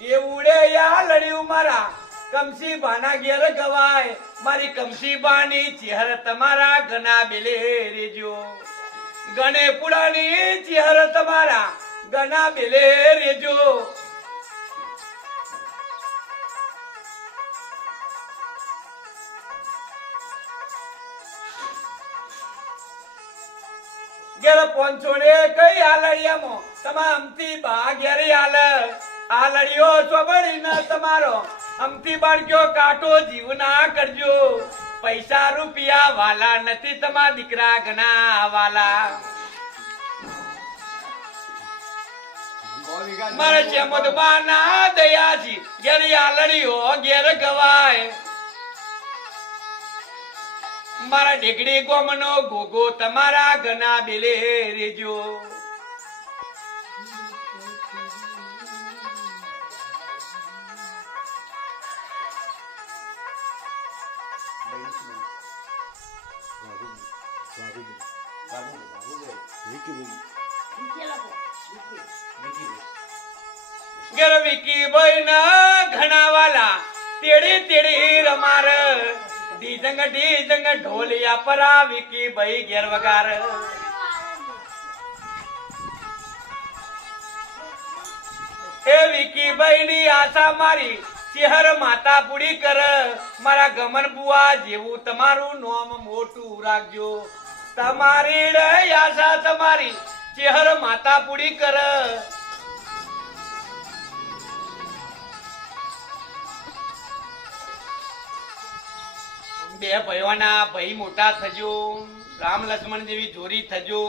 એ ઉડે યા લડ્યું મારા કમસી બાના ઘેર ગવાય મારી કમસી બાની ચહેર તમારા ગના બેલે રેજો ગણે પુડાની ચહેર તમારા ગના બેલે રેજો ઘેર પોંચોડે કઈ આલડિયામાં તમા અમતી બા ઘેર આલડિયો ચોબડી ના તમારો અમતી બાળક્યો કાટો જીવ ના કરજો પૈસા રૂપિયા વાલા નથી તમારા દીકરા ઘણા વાલા મારે ચેમદ બાના દયાજી ઘેર આલડિયો ઘેર ગવાય મારા ઢેકડી ગોમનો ગોગો તમારા ગના બેલે રેજો ઘેર વિકી ભાઈ ના ઘણા વાલા તેડી તેડી રમાર ઢીજંગ ઢોલિયા પરા વિકી ભાઈ ઘેર વગાર એ વિકી ભાઈ ની આશા મારી ચહેર માતા પૂરી કર મારા ગમન બુઆ જેવું તમારું નામ મોટું રાખજો તમારી આશા તમારી ચહેર માતા પૂરી કર બે ભાઈઓના ભાઈ મોટા થજો રામ લક્ષ્મણ જેવી જોડી થજો